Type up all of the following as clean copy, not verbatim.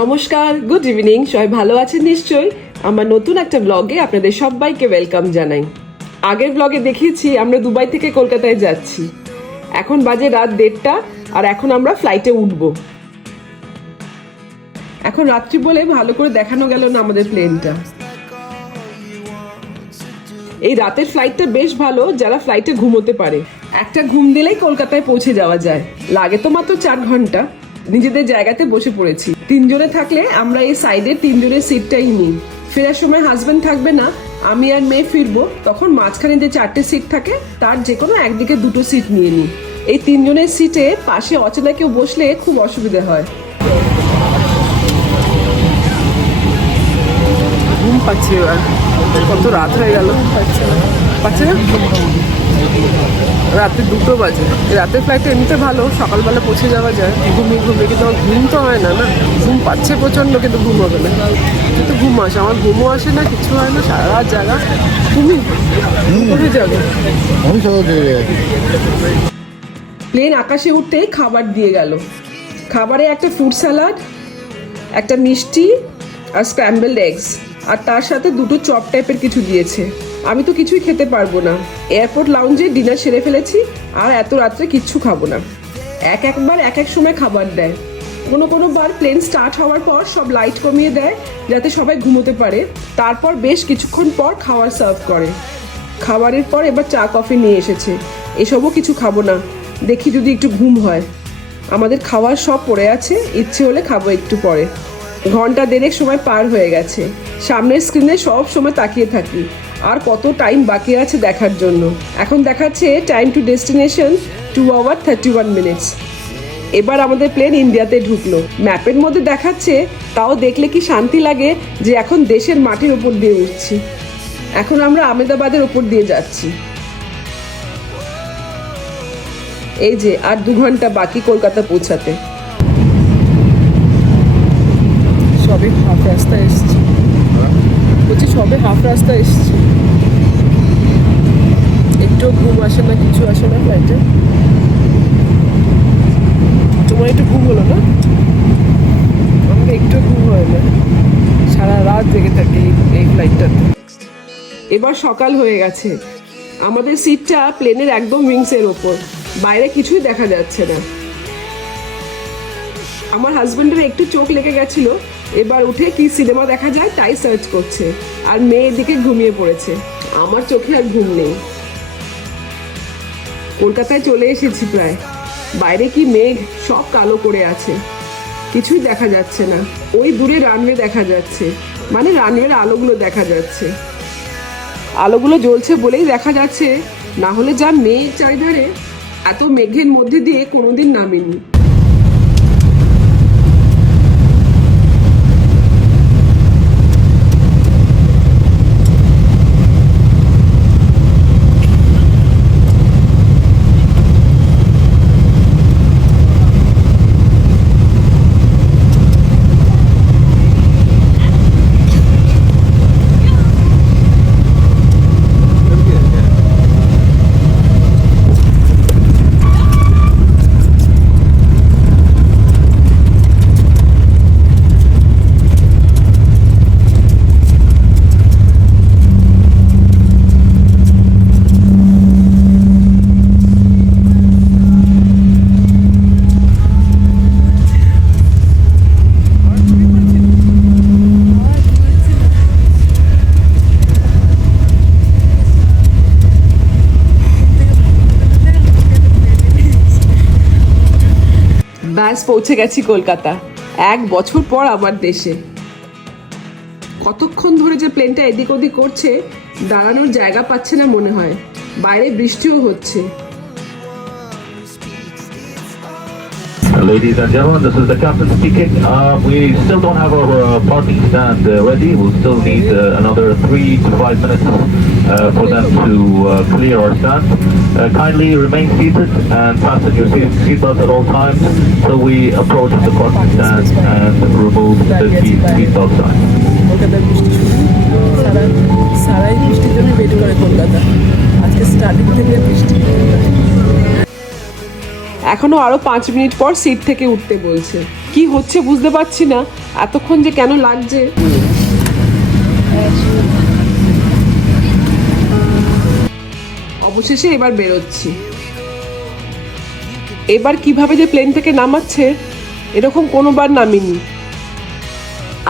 নমস্কার, good evening. সবাই ভালো আছেন নিশ্চয়ই। আমার নতুন একটা ব্লগে আপনাদের সবাইকে ওয়েলকাম জানাই। আগের ব্লগে দেখিয়েছি আমরা দুবাই থেকে কলকাতায় যাচ্ছি। এখন বাজে রাত 1:30 আর এখন আমরা ফ্লাইটে উঠব। এখন রাত্রি বলে ভালো করে দেখানো গেল না আমাদের প্লেনটা। এই রাতের ফ্লাইটটা বেশ ভালো যারা ফ্লাইটে ঘুমোতে পারে। একটা ঘুম দিলেই কলকাতায় পৌঁছে যাওয়া যায়। লাগে তো মাত্র 4 ঘন্টা। নিজেদের জায়গাতে বসে পড়েছি। 3 জনে থাকলে আমরা এই সাইডের 3 জনের সিটটাই নিই। ফেরার সময় হাজব্যান্ড থাকবে না, আমি আর মেয়ে ফিরবো। তখন মাঝখানে যে 4টে সিট থাকে তার যে কোনো একদিকে 2টো সিট নিয়ে নিই। এই 3 জনের সিটে পাশে অচেনা কেউ বসলে খুব অসুবিধা হয়। ঘুম পাচ্ছি এবার, কত রাত হয়ে গেল। পাচ্ছে না, রাতে 2টো বাজে। রাতের ফ্লাইটে এমনিতে ভালো, সকালবেলা পৌঁছে যাওয়া যায় ঘুমিয়ে ঘুমিয়ে, কিন্তু আমার ঘুম তো হয় না। ঘুম পাচ্ছে প্রচণ্ড, কিন্তু ঘুম হবে না। কিন্তু ঘুম আসে, আমার ঘুমও আসে না, কিছু হয় না, সারা রাত জায়গা। তুমি কোথায় যাবে? প্লেন আকাশে উঠতেই খাবার দিয়ে গেল। খাবারে একটা ফ্রুট স্যালাড, একটা মিষ্টি আর স্ক্র্যাম্বলড এগস, আর তার সাথে 2টো চপ টাইপের কিছু দিয়েছে। আমি তো কিছুই খেতে পারবো না। এয়ারপোর্ট লাউঞ্জে ডিনার সেরে ফেলেছি, আর এত রাত্রে কিচ্ছু খাবো না। একবার এক এক সময় খাবার দেয়। কোনো বার প্লেন স্টার্ট হওয়ার পর সব লাইট কমিয়ে দেয় যাতে সবাই ঘুমোতে পারে। তারপর বেশ কিছুক্ষণ পর খাবার সার্ভ করে। খাবারের পর এবার চা কফি নিয়ে এসেছে। এসবও কিছু খাবো না, দেখি যদি একটু ঘুম হয়। আমাদের খাওয়ার সব পড়ে আছে, ইচ্ছে হলে খাবো একটু পরে। ঘন্টা 1.5 সময় পার হয়ে গেছে। সামনের স্ক্রিনে সব সময় তাকিয়ে থাকি আর কত টাইম বাকি আছে দেখার জন্য। এখন দেখাচ্ছে time to destination 2 hours 31 minutes। এবার আমাদের প্লেন ইন্ডিয়াতে ঢুকলো। ম্যাপের মধ্যে দেখাচ্ছে, তাও দেখলে কি শান্তি লাগে যে এখন দেশের মাটির উপর দিয়ে উঠছি। এখন আমরা আহমেদাবাদের উপর দিয়ে যাচ্ছি। এই যে আর 2 ঘন্টা বাকি কলকাতা পৌঁছাতে। সবে হাফ রাস্তা এসছি, বলছি সবে হাফ রাস্তা এসছি। একটু ঘুম আসে না, কিছু আসে না ফ্লাইটে। তোমার একটু ঘুম হলো না? আমাকে একটু ঘুম হয় না, সারা রাত জেগে থাকি এই ফ্লাইটটাতে। এবার সকাল হয়ে গেছে। আমাদের সিটটা প্লেনের একদম উইংসের ওপর, বাইরে কিছুই দেখা যাচ্ছে না। আমার হাজবেন্ডের একটু চোখ লেগে গেছিল, এবার উঠে কি সিনেমা দেখা যায় তাই সার্চ করছে, আর মেয়ের দিকে ঘুমিয়ে পড়েছে। আমার চোখে আর ঘুম নেই। কলকাতায় চলে এসেছি প্রায়। বাইরে কি মেঘ, সব কালো করে আছে, কিছুই দেখা যাচ্ছে না। ওই দূরে রানওয়ে দেখা যাচ্ছে, মানে রানওয়ের আলোগুলো দেখা যাচ্ছে। আলোগুলো জ্বলছে বলেই দেখা যাচ্ছে, না হলে যা মেঘ চারিধারে, এত মেঘের মধ্যে দিয়ে কোনোদিন নামেনি। ব্যাস পৌঁছে গেছি কলকাতা। 1 বছর পর আমার দেশে। কতক্ষণ ধরে যে প্লেনটা এদিক ওদিক করছে, দাঁড়ানোর জায়গা পাচ্ছে না মনে হয়। বাইরে বৃষ্টিও হচ্ছে। Ladies and gentlemen, this is the captain speaking. We still don't have our parking stand ready. We'll still need another 3 to 5 minutes for them to clear our stand. Kindly remain seated and fasten your seatbelts at all times till we approach the parking stand and remove the seatbelt sign. সারাই বৃষ্টির জন্য wait করে কলকাতা। আজকে starting থেকে বৃষ্টি। এখনো আরো 5 minute পর সিট থেকে উঠতে বলছে। কি হচ্ছে বুঝতে পারছি না, এতক্ষণ যে কেন লাগছে। অবশেষে এবার বেরোচ্ছি। এবার কিভাবে যে প্লেন থেকে নামাচ্ছে এরকম কোনোবার নামিনি।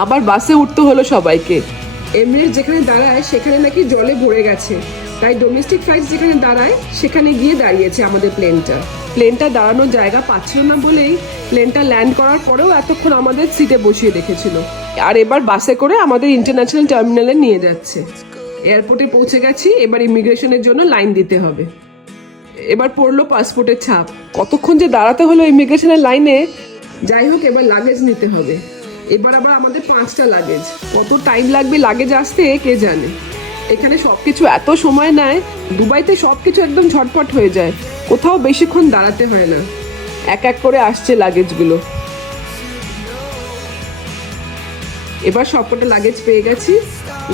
আবার বাসে উঠতে হলো সবাইকে। এমরেটস যেখানে দাঁড়ায় সেখানে নাকি জলে ভরে গেছে, তাই ডোমেস্টিক ফ্লাইট যেখানে দাঁড়ায় সেখানে গিয়ে দাঁড়িয়েছে আমাদের প্লেনটা দাঁড়ানোর জায়গা পাচ্ছিল না বলেই প্লেনটা ল্যান্ড করার পরেও এতক্ষণ আমাদের সিটে বসিয়ে রেখেছিল। আর এবার বাসে করে আমাদের ইন্টারন্যাশনাল টার্মিনালে নিয়ে যাচ্ছে। এয়ারপোর্টে পৌঁছে গেছি, এবার ইমিগ্রেশনের জন্য লাইন দিতে হবে। এবার পড়লো পাসপোর্টের ছাপ। কতক্ষণ যে দাঁড়াতে হলো ইমিগ্রেশনের লাইনে। যাই হোক, এবার লাগেজ নিতে হবে। এবার আবার আমাদের 5টা লাগেজ। কত টাইম লাগবে লাগেজ আসতে কে জানে। এখানে সবকিছু এত সময় নেয়, দুবাইতে সবকিছু একদম ঝটপট হয়ে যায়, কোথাও বেশিক্ষণ দাঁড়াতে হয় না। এক এক করে আসছে লাগেজগুলো। এবার সবকটা লাগেজ পেয়ে গেছি,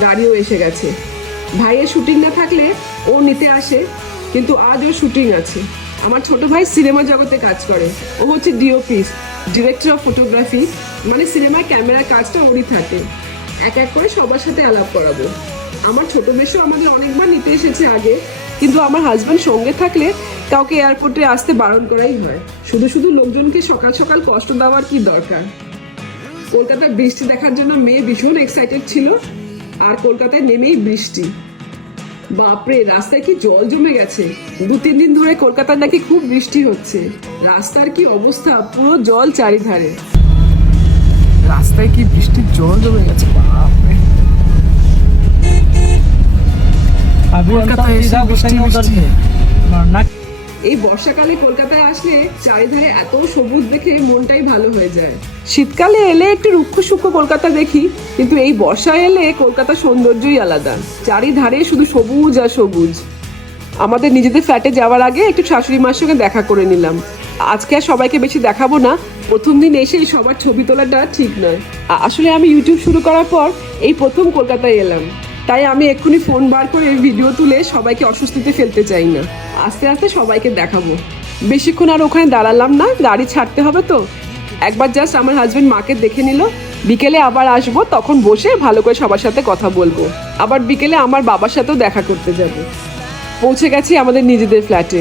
গাড়িও এসে গেছে। ভাইয়ের শুটিং না থাকলে ও নিতে আসে, কিন্তু আজ ওর শুটিং আছে। আমার ছোট ভাই সিনেমা জগতে কাজ করে, ও হচ্ছে ডিওপি, ডিরেক্টর অফ ফটোগ্রাফি, মানে সিনেমায় ক্যামেরার কাজটা ওরই থাকে। এক এক করে সবার সাথে আলাপ করাবো। আমার ছোট বেশও আমাদের অনেকবার নিতে এসেছে আগে, কিন্তু আমার হাজব্যান্ড সঙ্গে থাকলে কাউকে এয়ারপোর্টে আসতে বারণ করাই হয়। শুধু শুধু লোকজনকে সকাল সকাল কষ্ট দেওয়ার কি দরকার। কলকাতায় বৃষ্টি দেখার জন্য মেয়ে ভীষণ এক্সাইটেড ছিল, আর কলকাতায় নেমেই বৃষ্টি। বাপরে, রাস্তায় কি জল জমে গেছে। 2-3 দিন ধরে কলকাতায় নাকি খুব বৃষ্টি হচ্ছে। রাস্তার কি অবস্থা, পুরো জল চারিধারে। রাস্তায় কি বৃষ্টির জল জমে গেছে, বাপরে। কলকাতায় এসে বৃষ্টি বৃষ্টি। এই বর্ষাকালে কলকাতায় আসলে চারিধারে এত সবুজ দেখে মনটাই ভালো হয়ে যায়। শীতকালে এলে একটু রুক্ষ সূক্ষ্ম কলকাতা দেখি, কিন্তু এই বর্ষায় এলে কলকাতার সৌন্দর্যই আলাদা। চারিধারে শুধু সবুজ আর সবুজ। আমাদের নিজেদের ফ্ল্যাটে যাওয়ার আগে একটু শাশুড়ি মার সঙ্গে দেখা করে নিলাম। আজকে আর সবাইকে বেশি দেখাবো না, প্রথম দিন এসেই সবার ছবি তোলাটা ঠিক নয়। আসলে আমি ইউটিউব শুরু করার পর এই প্রথম কলকাতায় এলাম, তাই আমি এক্ষুনি ফোন বার করে ভিডিও তুলে সবাইকে অস্বস্তিতে ফেলতে চাই না। আস্তে আস্তে সবাইকে দেখাবো। বেশিক্ষণ আর ওখানে দাঁড়ালাম না, গাড়ি ছাড়তে হবে তো। একবার জাস্ট আমার হাজবেন্ড মাকে দেখে নিল। বিকেলে আবার আসবো, তখন বসে ভালো করে সবার সাথে কথা বলবো। আবার বিকেলে আমার বাবার সাথেও দেখা করতে যাব। পৌঁছে গেছি আমাদের নিজেদের ফ্ল্যাটে।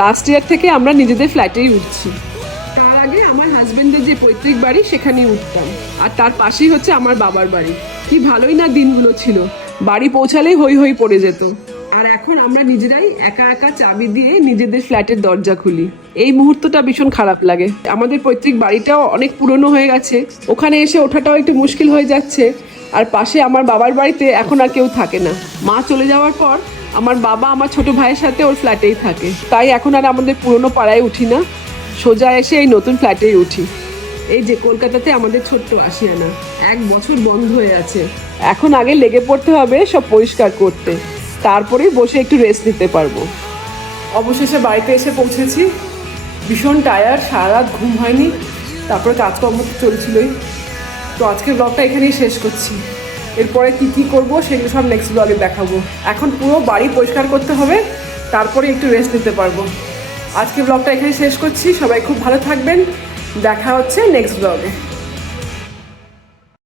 লাস্ট ইয়ার থেকে আমরা নিজেদের ফ্ল্যাটেই উঠছি। তার আগে আমার হাজবেন্ডের যে পৈতৃক বাড়ি সেখানেই উঠতাম, আর তার পাশেই হচ্ছে আমার বাবার বাড়ি। কি ভালোই না দিনগুলো ছিল, বাড়ি পৌঁছালেই হই হই পড়ে যেত। আর এখন আমরা নিজেরাই একা একা চাবি দিয়ে নিজেদের ফ্ল্যাটের দরজা খুলি। এই মুহূর্তটা ভীষণ খারাপ লাগে। আমাদের পৈতৃক বাড়িটাও অনেক পুরনো হয়ে গেছে, ওখানে এসে ওঠাটাও একটু মুশকিল হয়ে যাচ্ছে। আর পাশে আমার বাবার বাড়িতে এখন আর কেউ থাকে না। মা চলে যাওয়ার পর আমার বাবা আমার ছোট ভাইয়ের সাথে ওর ফ্ল্যাটেই থাকে, তাই এখন আর আমাদের পুরনো পাড়ায় উঠি না, সোজা এসে এই নতুন ফ্ল্যাটেই উঠি। এই যে কলকাতাতে আমাদের ছোট্ট আশিয়ানা 1 বছর বন্ধ হয়ে আছে। এখন আগে লেগে পড়তে হবে সব পরিষ্কার করতে, তারপরেই বসে একটু রেস্ট নিতে পারবো। অবশেষে বাড়িতে এসে পৌঁছেছি। ভীষণ টায়ার্ড, সারা রাত ঘুম হয়নি, তারপরে কাজকর্ম তো চলছিলই। তো আজকের ব্লগটা এখানেই শেষ করছি। এরপরে কি করবো সেগুলো সব নেক্সট ব্লগে দেখাবো। এখন পুরো বাড়ি পরিষ্কার করতে হবে, তারপরে একটু রেস্ট নিতে পারবো। আজকের ব্লগটা এখানেই শেষ করছি। সবাই খুব ভালো থাকবেন, দেখা হচ্ছে নেক্সট ব্লগে।